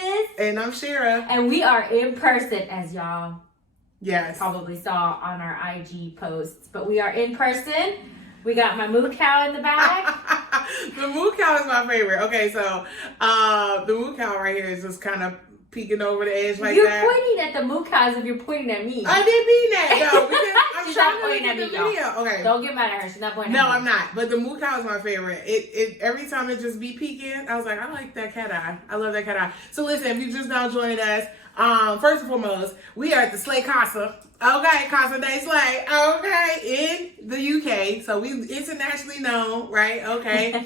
Liz. And I'm Shira. And we are in person, as y'all probably saw on our IG posts. But we are in person. We got my moo cow in the back. The moo cow is my favorite. Okay, so the moo cow right here is just kind of peeking over the edge like you're that. You're pointing at the moo cow as if you're pointing at me. I didn't mean that, though. Because I'm trying to look at the video. Y'all. Okay. Don't get mad at her. She's not pointing at me. No, I'm not. But the moo cow is my favorite. It every time it just be peeking, I was like, I like that cat eye. I love that cat eye. So listen, if you just now joined us, first and foremost, we are at the Slay Casa. Okay, Casa de Slay. Okay, in the UK. So we internationally known, right? Okay.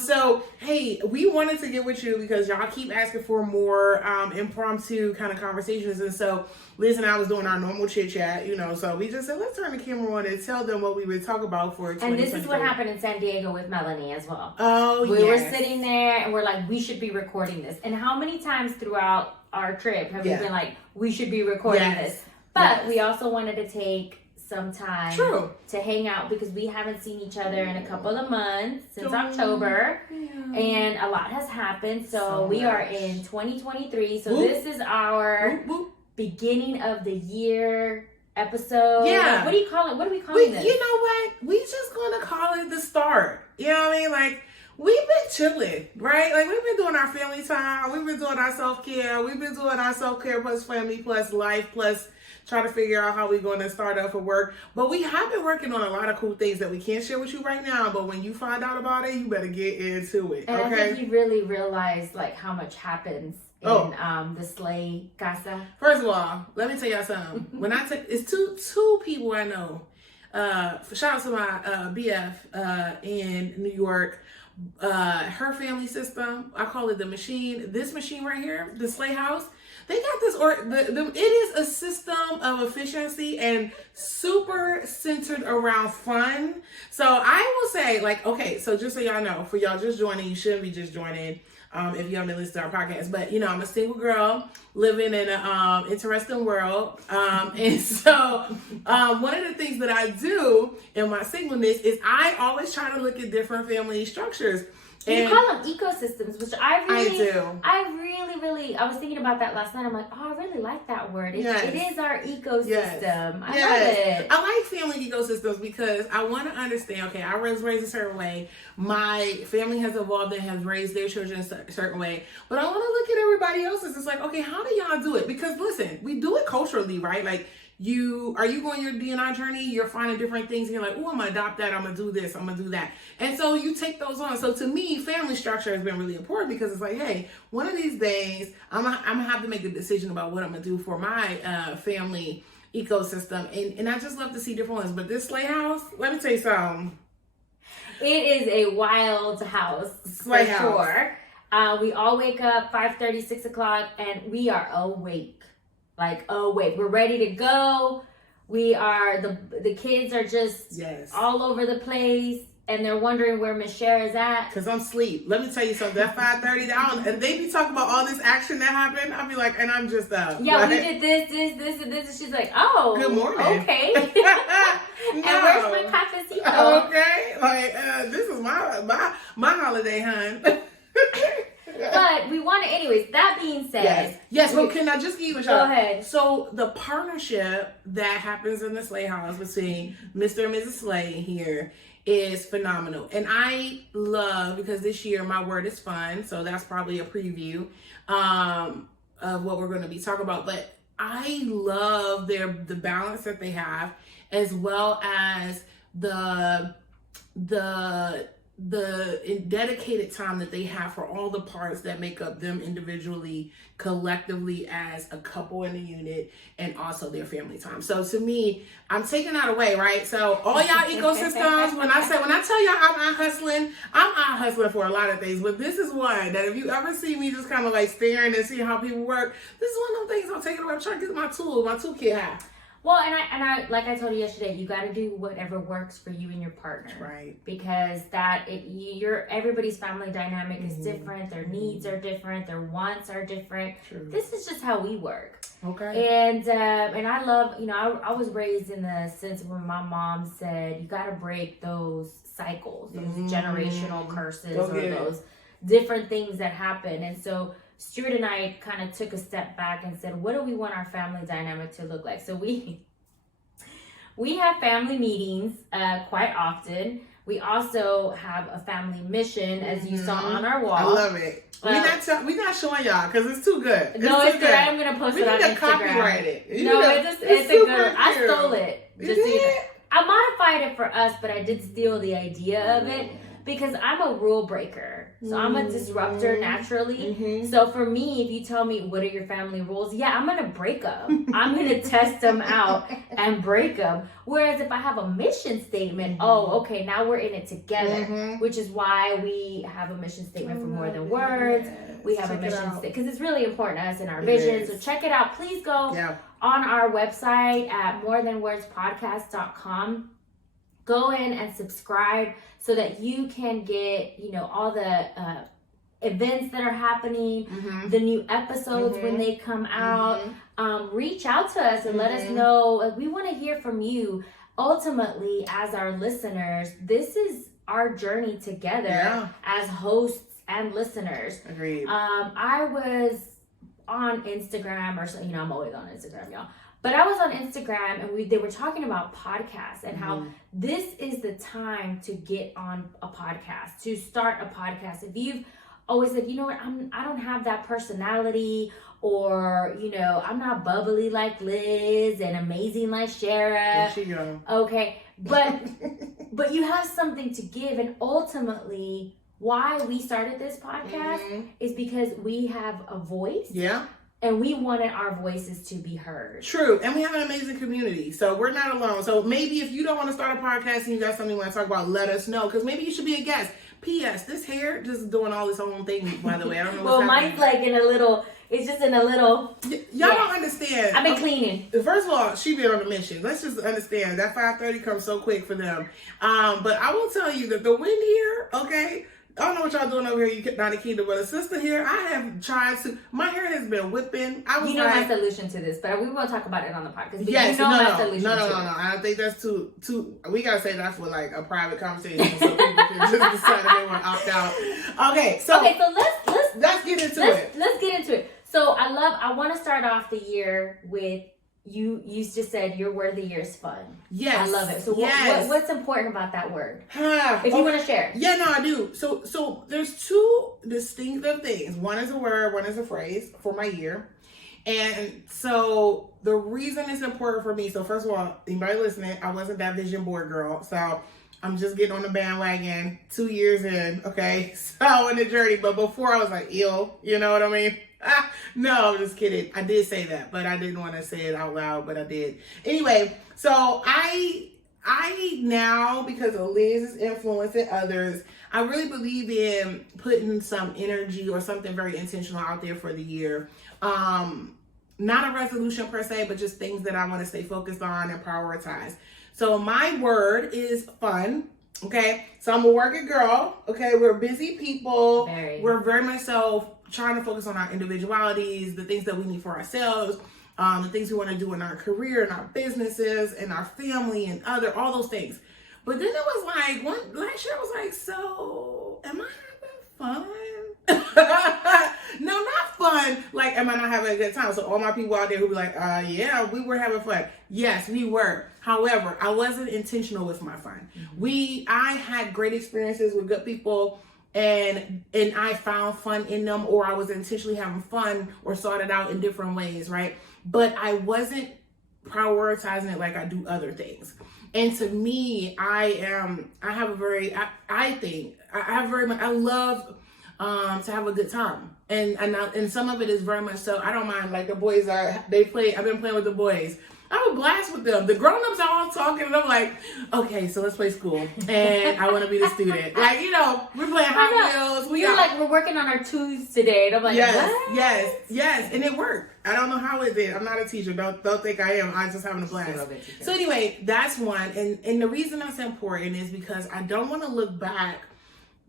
So hey, we wanted to get with you because y'all keep asking for more impromptu kind of conversations, and so Liz and I was doing our normal chit chat, so we just said let's turn the camera on and tell them what we would talk about for 2023. And this is what happened in San Diego with Melanie as well. Oh, we were sitting there and we're like, we should be recording this. And how many times throughout our trip have we been like, we should be recording this? But we also wanted to take some time to hang out because we haven't seen each other in a couple of months since October. And a lot has happened. So we are in 2023. So this is our beginning of the year episode. Yeah. Like, what do you call it? What are we calling this? You know what? We just gonna call it the start. You know what I mean? Like, we've been chilling, right? Like, we've been doing our family time. We've been doing our self-care. We've been doing our self-care plus family plus life plus try to figure out how we're going to start up for work. But we have been working on a lot of cool things that we can't share with you right now. But when you find out about it, you better get into it. And okay? I think you really realize like how much happens in the Slay Casa. First of all, let me tell y'all something. When I take, it's two people I know. Shout out to my BF in New York. Her family system, I call it the machine. This machine right here, the Slay House. They got this, it is a system of efficiency and super centered around fun. So I will say, like, okay, so just so y'all know, for y'all just joining, you shouldn't be just joining if you haven't listened to our podcast. But, I'm a single girl living in an interesting world. And so one of the things that I do in my singleness is I always try to look at different family structures. You call them ecosystems, which I do. I was thinking about that last night. I'm like, I really like that word. It is our ecosystem. I love it. I like family ecosystems because I want to understand, okay, I was raised a certain way. My family has evolved and has raised their children a certain way. But I want to look at everybody else's. It's like, okay, how do y'all do it? Because listen, we do it culturally, right? Like, are you going your D&I journey? You're finding different things and you're like, oh, I'm going to adopt that. I'm going to do this. I'm going to do that. And so you take those on. So to me, family structure has been really important because it's like, hey, one of these days I'm going to have to make a decision about what I'm going to do for my family ecosystem. And I just love to see different ones. But this Slay House, let me tell you something. It is a wild house. Slay for house. Sure. We all wake up 5:30, 6 o'clock, and we are awake. Like, we're ready to go. We are, the kids are just all over the place. And they're wondering where Miss Cher is at. Because I'm asleep. Let me tell you something. That 5:30 down, and they be talking about all this action that happened. I'll be like, and I'm just yeah, we did this, and this. And she's like, oh. Good morning. Okay. And where's my cafecito? Okay. Like, this is my holiday, hun. But we want to, anyways, that being said. Yes, but can I just give you a shout? Go ahead. So the partnership that happens in the Slay House between Mr. and Mrs. Slay here is phenomenal. And I love, because this year my word is fun, so that's probably a preview of what we're going to be talking about. But I love the balance that they have, as well as the dedicated time that they have for all the parts that make up them individually, collectively as a couple in a unit, and also their family time. So to me, I'm taking that away, right? So all y'all ecosystems, when I tell y'all I'm out hustling for a lot of things, but this is one that if you ever see me just kind of like staring and see how people work, this is one of them things I'm taking away. I'm trying to get my toolkit high. Well, and I like I told you yesterday, you got to do whatever works for you and your partner, right? Because everybody's family dynamic is different. Their needs are different. Their wants are different. True. This is just how we work. Okay. And I love, I was raised in the sense where my mom said you got to break those cycles, those generational curses, or those different things that happen. And so Stuart and I kind of took a step back and said, what do we want our family dynamic to look like? So we have family meetings quite often. We also have a family mission, as you saw on our wall. I love it. We're not showing y'all because it's too good. It's good. I'm going to post it on Instagram. We need to copyright it. It's a good. I stole it. I modified it for us, but I did steal the idea of it because I'm a rule breaker. So I'm a disruptor naturally. So for me, if you tell me what are your family rules, I'm going to break them. I'm going to test them out and break them. Whereas if I have a mission statement, okay, now we're in it together, which is why we have a mission statement for More Than Words. We have a mission statement because it's really important to us in our vision. So check it out. Please go on our website at morethanwordspodcast.com. Go in and subscribe so that you can get, all the events that are happening, the new episodes when they come out. Reach out to us and let us know. We want to hear from you. Ultimately, as our listeners, this is our journey together as hosts and listeners. Agreed. I was on Instagram, or I'm always on Instagram, y'all. But I was on Instagram and they were talking about podcasts and how this is the time to get on a podcast, to start a podcast. If you've always said, you know what, I don't have that personality, or, I'm not bubbly like Liz and amazing like Shara. There she go. Okay. But you have something to give. And ultimately, why we started this podcast is because we have a voice. Yeah. And we wanted our voices to be heard. True. And we have an amazing community. So we're not alone. So maybe if you don't want to start a podcast and you got something you want to talk about, let us know. Because maybe you should be a guest. P.S. This hair just doing all its own thing, by the way. I don't know what's happening. Mine's like it's just in a little. Y'all don't understand. I've been cleaning. First of all, she been on a mission. Let's just understand that 5:30 comes so quick for them. But I will tell you that the wind here, okay, I don't know what y'all doing over here, United Kingdom, but a sister here, I have tried to, my hair has been whipping. My solution to this, but we won't talk about it on the podcast. Yes, my solution no. I don't think that's too, we gotta say that for like a private conversation so people can just decide if they want to opt out. Okay, so let's get into it. Let's get into it. So I want to start off the year with, you just said your word of the year is fun. Yes. I love it. So what's important about that word? If you want to share. Yeah, no, I do. So there's two distinctive things. One is a word, one is a phrase for my year. And so the reason it's important for me, so first of all, anybody listening, I wasn't that vision board girl. So I'm just getting on the bandwagon 2 years in, okay? So in the journey, but before I was like, ill, you know what I mean? No, I'm just kidding. I did say that, but I didn't want to say it out loud, but I did. Anyway, so I now, because of Liz's influence and others, I really believe in putting some energy or something very intentional out there for the year. Not a resolution per se, but just things that I want to stay focused on and prioritize. So my word is fun. Okay, so I'm a working girl. Okay, we're busy people. We're very much so trying to focus on our individualities, the things that we need for ourselves, the things we want to do in our career, in our businesses, in our family, and all those things. But then it was like, last year I was like, so am I having fun? No, not fun. Like, am I not having a good time? So all my people out there who be like, yeah, we were having fun. Yes, we were. However, I wasn't intentional with my fun. I had great experiences with good people, and I found fun in them, or I was intentionally having fun or sought it out in different ways, right? But I wasn't prioritizing it like I do other things. And to me, I love to have a good time. And some of it is very much so, I don't mind, like the boys I've been playing with the boys. I have a blast with them. The grown-ups are all talking, and I'm like, okay, so let's play school. And I want to be the student. Like, we're playing Hot Wheels. We're working on our twos today. And I'm like, yes. And it worked. I don't know how it did. I'm not a teacher. Don't think I am. I'm just having a blast. So anyway, that's one. And the reason that's important is because I don't want to look back.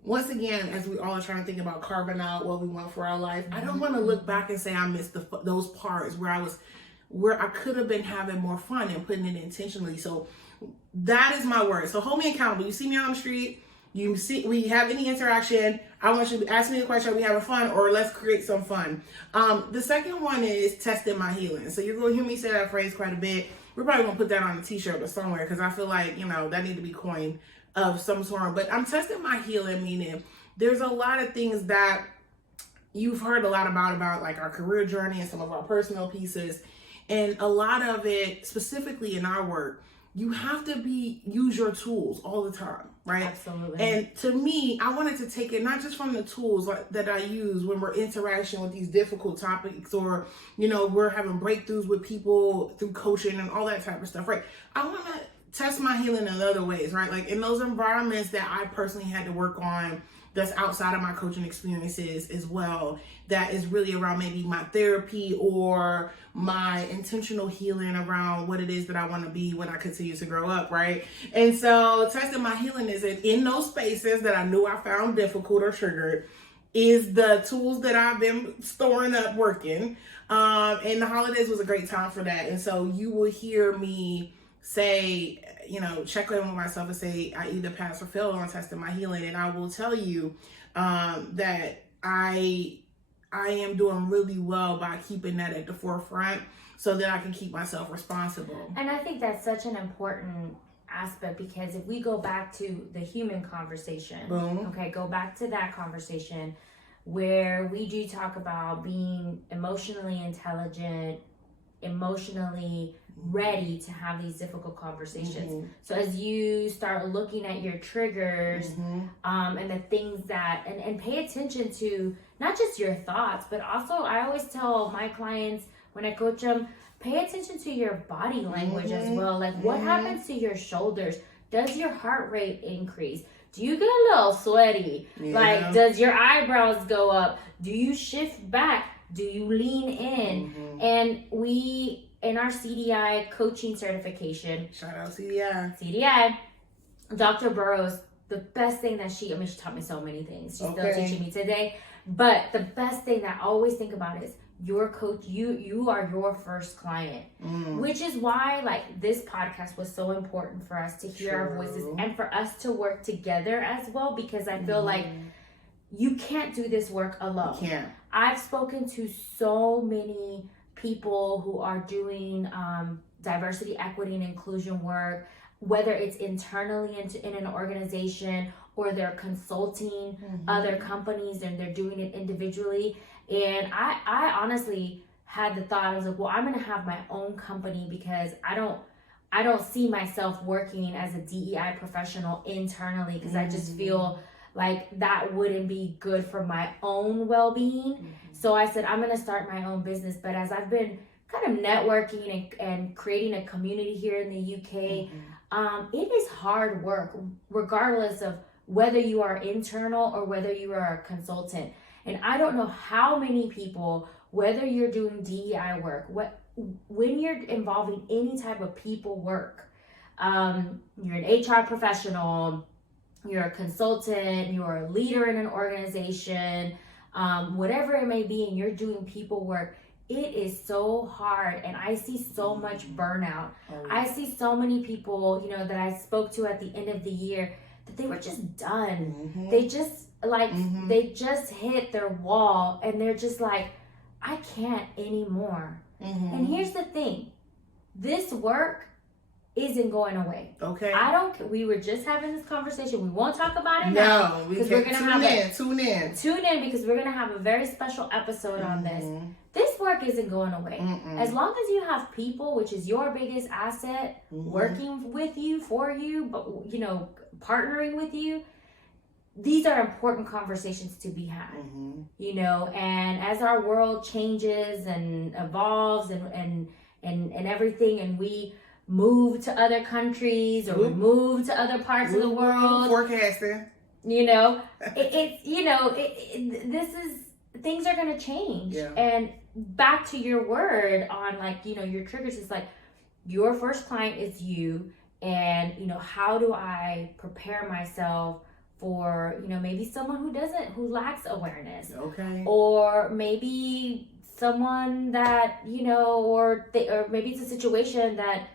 Once again, as we all are trying to think about carving out what we want for our life, I don't want to look back and say I missed those parts where I could have been having more fun and putting it intentionally. So that is my word. So hold me accountable. You see me on the street, we have any interaction. I want you to ask me a question. Are we having fun, or let's create some fun? The second one is testing my healing. So you're going to hear me say that phrase quite a bit. We're probably going to put that on a t-shirt or somewhere, because I feel like, that need to be coined of some sort. But I'm testing my healing, meaning there's a lot of things that you've heard a lot about like our career journey and some of our personal pieces. And a lot of it, specifically in our work, you have to use your tools all the time, right? Absolutely. And to me, I wanted to take it not just from the tools that I use when we're interacting with these difficult topics, or, we're having breakthroughs with people through coaching and all that type of stuff, right? I want to test my healing in other ways, right? Like in those environments that I personally had to work on, that's outside of my coaching experiences as well, that is really around maybe my therapy or my intentional healing around what it is that I want to be when I continue to grow up, right? And so testing my healing is in those spaces that I knew I found difficult or triggered, is the tools that I've been storing up working. And the holidays was a great time for that. And so you will hear me say, check in with myself and say I either pass or fail on testing my healing. And I will tell you that I am doing really well by keeping that at the forefront so that I can keep myself responsible. And I think that's such an important aspect, because if we go back to the human conversation, go back to that conversation where we do talk about being emotionally intelligent, emotionally ready to have these difficult conversations. So as you start looking at your triggers and the things that, and pay attention to not just your thoughts, but also I always tell my clients when I coach them, pay attention to your body language as well. Like what happens to your shoulders? Does your heart rate increase? Do you get a little sweaty? Like, does your eyebrows go up? Do you shift back? Do you lean in? And we, in our CDI coaching certification, shout out CDI, Dr. Burroughs, the best thing that she taught me so many things. She's still teaching me today. But the best thing that I always think about is your coach, you are your first client, which is why like this podcast was so important for us to hear our voices and for us to work together as well, because I feel like you can't do this work alone. You can't. I've spoken to so many people who are doing diversity, equity, and inclusion work, whether it's internally in an organization or they're consulting other companies and they're doing it individually. And I honestly had the thought, I was like, well, I'm going to have my own company, because I don't see myself working as a DEI professional internally, because I just feel like that wouldn't be good for my own well-being. So I said, I'm going to start my own business. But as I've been kind of networking and creating a community here in the UK, it is hard work, regardless of whether you are internal or whether you are a consultant. And I don't know how many people, whether you're doing DEI work, when you're involving any type of people work, you're an HR professional, you're a consultant, you're a leader in an organization, whatever it may be, and you're doing people work, it is so hard. And I see so much burnout. I see so many people, that I spoke to at the end of the year, that they were just done. They just they just hit their wall, and they're just like, I can't anymore. And here's the thing, this work isn't going away. Okay. We were just having this conversation. We won't talk about it now. No, because we're gonna tune in because we're gonna have a very special episode on this. This work isn't going away. As long as you have people, which is your biggest asset, working with you, for you, but partnering with you, these are important conversations to be had. And as our world changes and evolves and everything, and we move to other countries or we move to other parts of the world, forecasting, things are going to change. And back to your word on your triggers, is like your first client is you, and how do I prepare myself for maybe someone who lacks awareness, or maybe someone that or maybe it's a situation that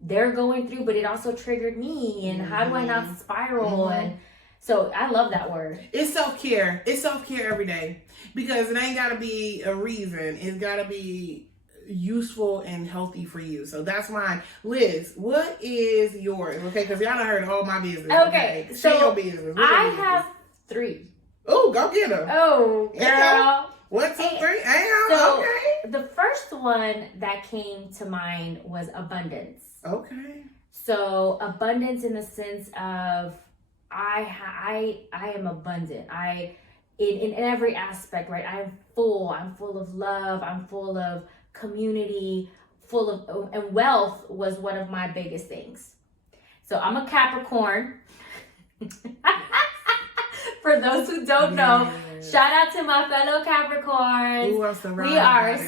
they're going through, but it also triggered me, and how do I not spiral? And So I love that word. It's self-care. It's self-care every day because it ain't got to be a reason. It's got to be useful and healthy for you. So that's mine. Liz, what is yours? Okay, because y'all done heard all my business. Okay, so your business. I have 3. Oh, go get them. Oh, girl. 1, 2, 3. So Okay. the first one that came to mind was abundance. Okay. So abundance in the sense of I am abundant. In every aspect, right? I'm full of love. I'm full of community, and wealth was one of my biggest things. So I'm a Capricorn. For those who don't know, shout out to my fellow Capricorns. Ooh, we are a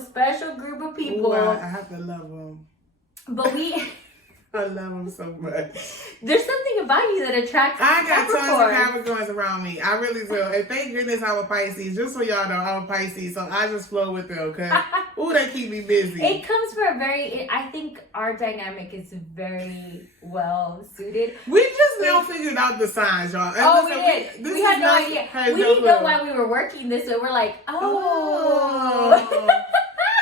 special group of people. Ooh, I have to love them. But I love them so much. There's something about you that attracts I got tons of Capricorns around me. I really do. And thank goodness I'm a Pisces. Just so y'all know, I'm a Pisces. So I just flow with them. Because, they keep me busy. It comes for I think our dynamic is very well suited. We just now figured out the signs, y'all. And we did. We had no idea. We didn't know why we were working this way. We're like,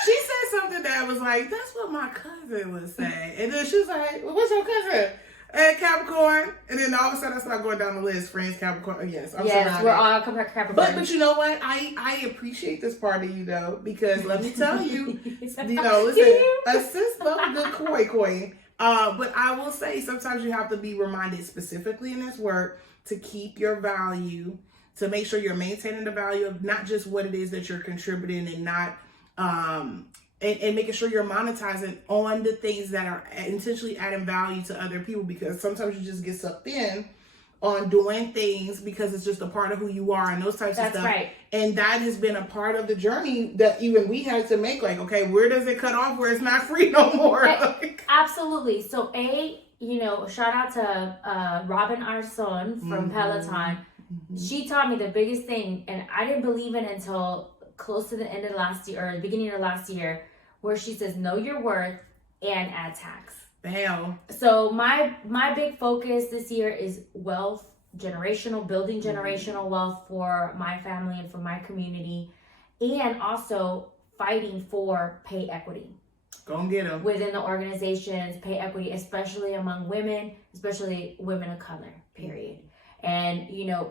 She said something that was like, that's what my cousin would say. And then she was like, well, what's your cousin? Capricorn. And then all of a sudden I started going down the list. Friends, Capricorn. Yes, we're all Capricorn. But you know what? I appreciate this part of you, though. Because let me tell you, listen, a sis love a good koi. But I will say, sometimes you have to be reminded specifically in this work to keep your value, to make sure you're maintaining the value of not just what it is that you're contributing and not... and making sure you're monetizing on the things that are intentionally adding value to other people, because sometimes you just get sucked in on doing things because it's just a part of who you are and those types of stuff. That's right. And that has been a part of the journey that even we had to make. Like, okay, where does it cut off where it's not free no more? Absolutely. So shout out to Robin, our son from Peloton. Mm-hmm. She taught me the biggest thing, and I didn't believe it until close to the end of last year or the beginning of last year, where she says, know your worth and add tax. Damn. So my big focus this year is wealth, building generational wealth for my family and for my community, and also fighting for pay equity. Go and get them. Within the organizations, pay equity, especially among women, especially women of color, period. And,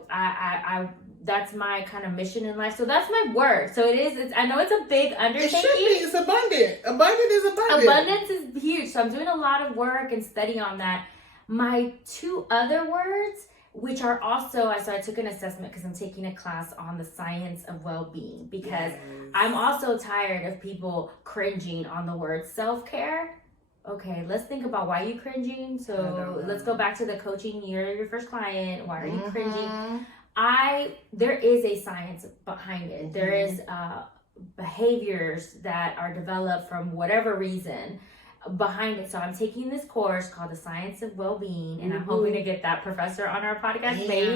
I that's my kind of mission in life. So that's my word. So I know it's a big undertaking. It should be. It's abundant. Abundant is abundant. Abundance is huge. So I'm doing a lot of work and study on that. My 2 other words, which are also, so I took an assessment because I'm taking a class on the science of well-being, because I'm also tired of people cringing on the word self-care. Okay, let's think about why you're cringing. So let's go back to the coaching. You're your first client. Why are you cringing? There is a science behind it. There is behaviors that are developed from whatever reason behind it. So I'm taking this course called the Science of Well-Being, and I'm hoping to get that professor on our podcast. Maybe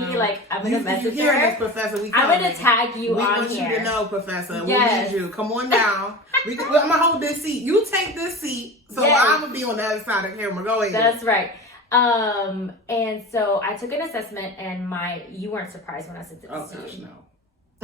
I'm gonna message her. This, Professor. I'm gonna tag you on here. We want you to know, Professor. Yes. We need you. Come on down. I'm gonna hold this seat. You take this seat, so I'm gonna be on the other side of the camera. Go ahead. That's right. And so I took an assessment, and you weren't surprised when I said this. Oh gosh, no.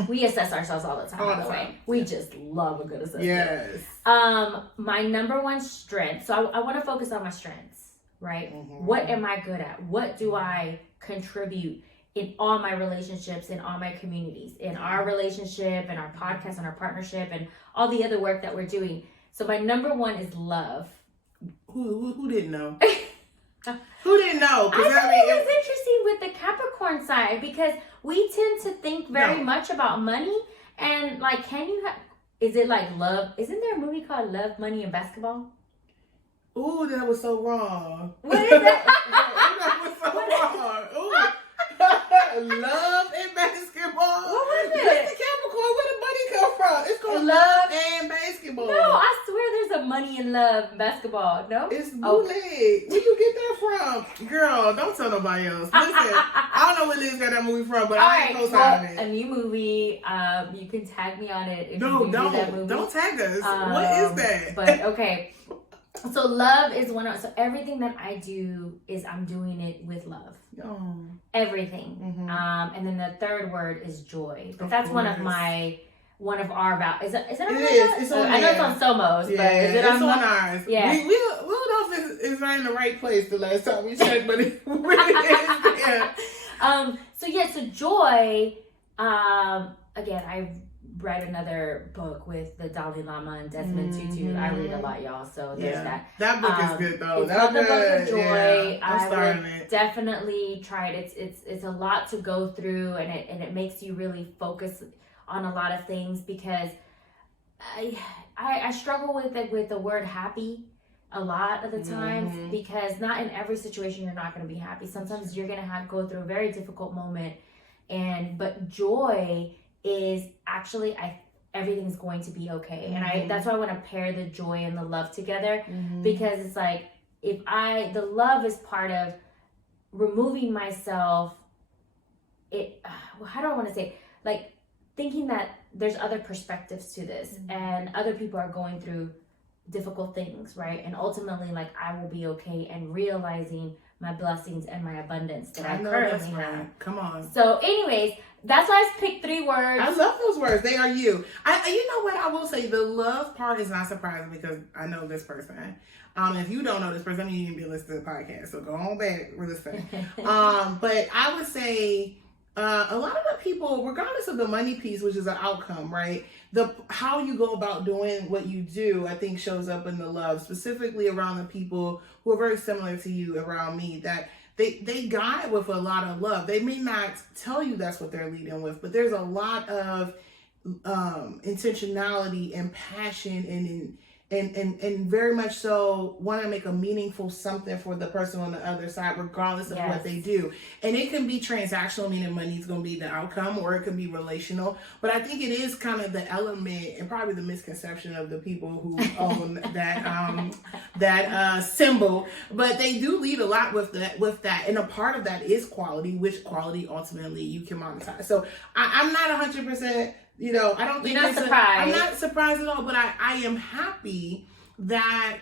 We assess ourselves all the time, by the way. We just love a good assessment. Yes. My number one strength, so I want to focus on my strengths, right? Mm-hmm. What am I good at? What do I contribute in all my relationships, in all my communities, in our relationship, and our podcast, and our partnership, and all the other work that we're doing? So my number one is love. Who didn't know? Who didn't know? I thought it was interesting with the Capricorn side, because we tend to think very much about money, and is it like love? Isn't there a movie called Love, Money, and Basketball? Ooh, that was so wrong. What is that? That was so wrong. Ooh. Love and basketball. What was it? Where's the Capricorn? Where did money come from? It's called Love and Basketball. No, I swear there's a money and love basketball. No? It's bootleg. Where you get that from? Girl, don't tell nobody else. Listen, I don't know where Liz got that movie from, but I ain't co-signing it. A new movie. You can tag me on it if no, you do that movie. Don't tag us. What is that? But okay. So love is so everything that I do is I'm doing it with love. Oh. Everything. Mm-hmm. And then the third word is joy. But of that's course. one of our values. Is it on it is. It's on I know it's on Somo's, yeah, but is it it's on ours. Yeah. We don't know if it's right in the right place the last time we checked, but it is. Yeah. So joy, again, I read another book with the Dalai Lama and Desmond Tutu. I read a lot, y'all, so there's that. That book is good, though. It's called The Book of Joy. Yeah, I would definitely try it. It's a lot to go through, and it makes you really focus on a lot of things, because I struggle with the word happy a lot of the times, because not in every situation you're not going to be happy. Sometimes you're going to go through a very difficult moment, but joy is actually everything's going to be okay. And that's why I want to pair the joy and the love together, because it's like the love is part of removing myself. How do I want to say, like, thinking that there's other perspectives to this, and other people are going through difficult things, right? And ultimately, like, I will be okay, and realizing my blessings and my abundance that I currently have. Come on. So anyways, that's why I picked 3 words. I love those words. They are you. You know what I will say? The love part is not surprising, because I know this person. If you don't know this person, I mean, you can be listening to the podcast, so go on back and listen. But I would say a lot of the people, regardless of the money piece, which is an outcome, right? How you go about doing what you do, I think, shows up in the love, specifically around the people who are very similar to you around me, that they guide with a lot of love. They may not tell you that's what they're leading with, but there's a lot of intentionality and passion and very much so want to make a meaningful something for the person on the other side, regardless of what they do. And it can be transactional, meaning money is going to be the outcome, or it can be relational. But I think it is kind of the element, and probably the misconception of the people who own that symbol. But they do lead a lot with that. And a part of that is quality, which quality ultimately you can monetize. So I'm not 100%. I don't think I'm not surprised at all, but I am happy that,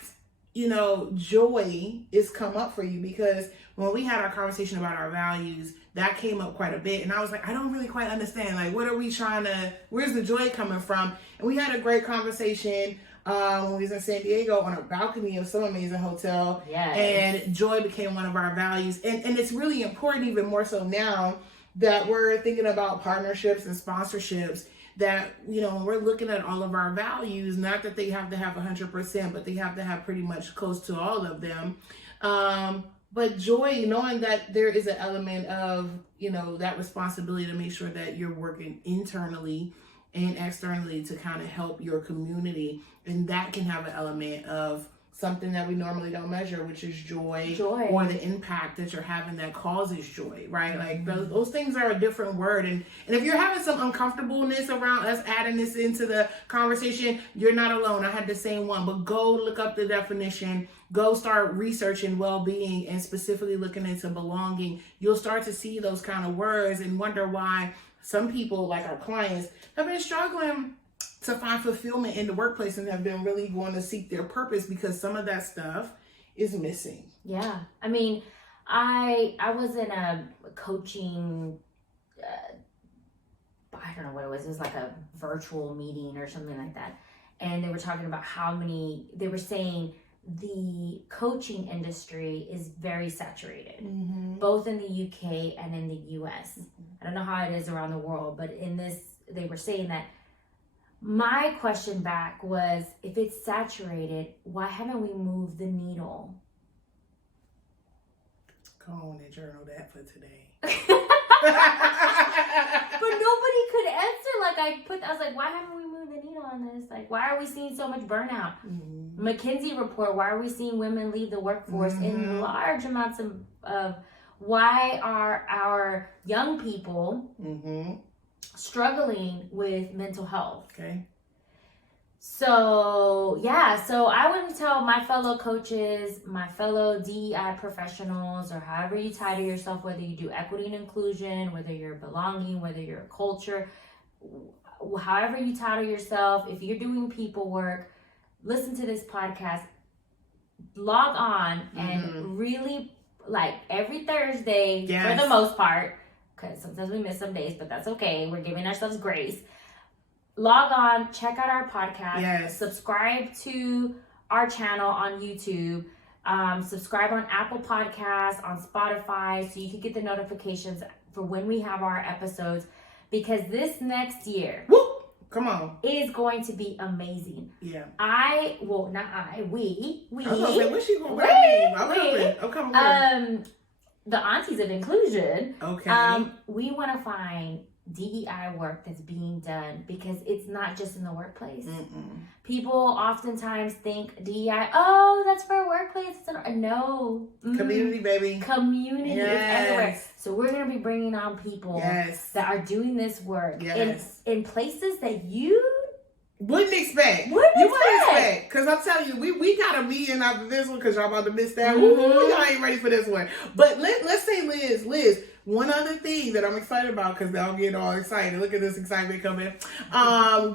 joy is come up for you, because when we had our conversation about our values, that came up quite a bit. And I was like, I don't really quite understand. Like, where's the joy coming from? And we had a great conversation when we was in San Diego on a balcony of some amazing hotel. Yes. And joy became one of our values. And it's really important, even more so now, that we're thinking about partnerships and sponsorships, that, when we're looking at all of our values, not that they have to have 100%, but they have to have pretty much close to all of them. But joy, knowing that there is an element of, that responsibility to make sure that you're working internally and externally to kind of help your community. And that can have an element of something that we normally don't measure, which is joy. Or the impact that you're having that causes joy, right? Like those things are a different word. And if you're having some uncomfortableness around us adding this into the conversation, you're not alone. I had the same one, but go look up the definition, go start researching well-being and specifically looking into belonging. You'll start to see those kind of words and wonder why some people, like our clients, have been struggling to find fulfillment in the workplace and have been really going to seek their purpose, because some of that stuff is missing. Yeah. I mean, I was in a coaching, I don't know what it was. It was like a virtual meeting or something like that. And they were talking about they were saying the coaching industry is very saturated, both in the UK and in the US. I don't know how it is around the world, but they were saying that. My question back was, if it's saturated, why haven't we moved the needle? Go on and journal that for today. But nobody could answer. I was like, why haven't we moved the needle on this? Like, why are we seeing so much burnout? McKinsey report, why are we seeing women leave the workforce in large amounts of why are our young people struggling with mental health? Okay. So I would tell my fellow coaches, my fellow DEI professionals, or however you title yourself, whether you do equity and inclusion, whether you're belonging, whether you're a culture, however you title yourself, if you're doing people work, listen to this podcast. log on and really, like, every Thursday, for the most part, because sometimes we miss some days, but that's okay. We're giving ourselves grace. Log on, check out our podcast, subscribe to our channel on YouTube, subscribe on Apple Podcasts, on Spotify, so you can get the notifications for when we have our episodes, because this next year, come on, is going to be amazing. Yeah. We. I was gonna say, what's she gonna wear? I'm coming. The Aunties of Inclusion. Okay. We want to find DEI work that's being done, because it's not just in the workplace. People oftentimes think DEI, that's for a workplace. No. Community, baby. Community is everywhere. So we're going to be bringing on people that are doing this work in places that you wouldn't expect. You wouldn't expect. Because I'm telling you, we got a meeting after this one, because y'all about to miss that. Y'all ain't ready for this one. But let's say, Liz, one other thing that I'm excited about, because I'm getting all excited. Look at this excitement coming.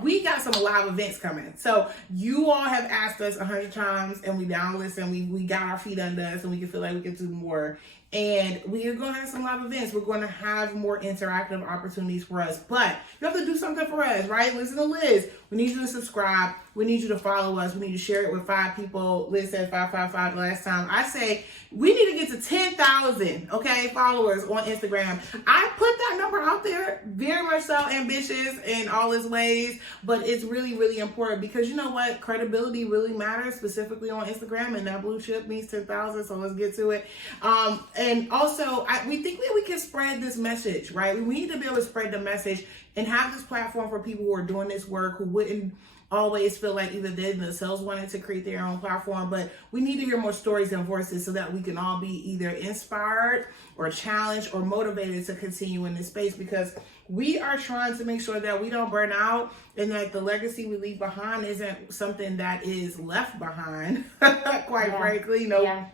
We got some live events coming. So you all have asked us 100 times, and we down listen. We got our feet under us, and we can feel like we can do more. And we are going to have some live events. We're going to have more interactive opportunities for us. But you have to do something for us, right? Listen to Liz. We need you to subscribe. We need you to follow us. We need to share it with 5 people. Liz said 555 last time. I say we need to get to 10,000, followers on Instagram. I put that number out there, very much so ambitious in all its ways. But it's really, really important, because you know what? Credibility really matters, specifically on Instagram. And that blue chip means 10,000. So let's get to it. And also, we think that we can spread this message, right? We need to be able to spread the message and have this platform for people who are doing this work, who wouldn't always feel like either they themselves wanted to create their own platform. But we need to hear more stories and voices, so that we can all be either inspired or challenged or motivated to continue in this space, because we are trying to make sure that we don't burn out, and that the legacy we leave behind isn't something that is left behind, quite frankly,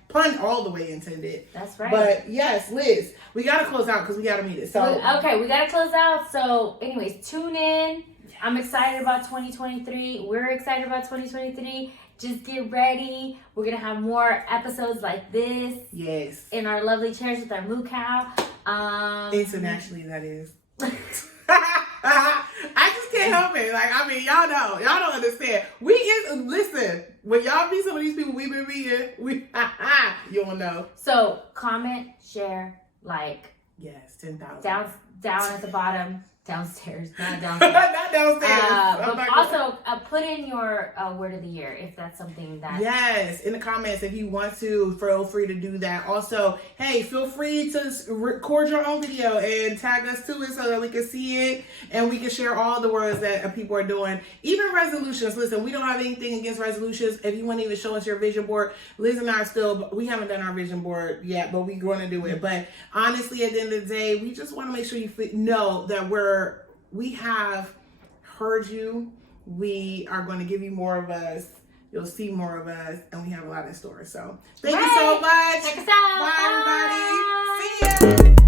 pun all the way intended. That's right. But yes, Liz, we got to close out, because we got to meet it. So we got to close out. So anyways, tune in. I'm excited about 2023. We're excited about 2023. Just get ready. We're going to have more episodes like this. Yes. In our lovely chairs with our moo cow. Internationally, that is. I just can't help it. Like, I mean, y'all know. Y'all don't understand. Listen, when y'all meet some of these people we've been meeting, you'll know. So, comment, share, like. Yes, 10,000. Down at the bottom. Downstairs, not downstairs. Not downstairs. But also, put in your word of the year, if that's something that... Yes, in the comments, if you want to, feel free to do that. Also, hey, feel free to record your own video and tag us to it, so that we can see it and we can share all the words that people are doing. Even resolutions. Listen, we don't have anything against resolutions. If you want to even show us your vision board, Liz and I we haven't done our vision board yet, but we're going to do it. But honestly, at the end of the day, we just want to make sure you know that we have heard you. We are going to give you more of us. You'll see more of us, and we have a lot in store. So thank you so much. Check us out. Bye, everybody. See ya.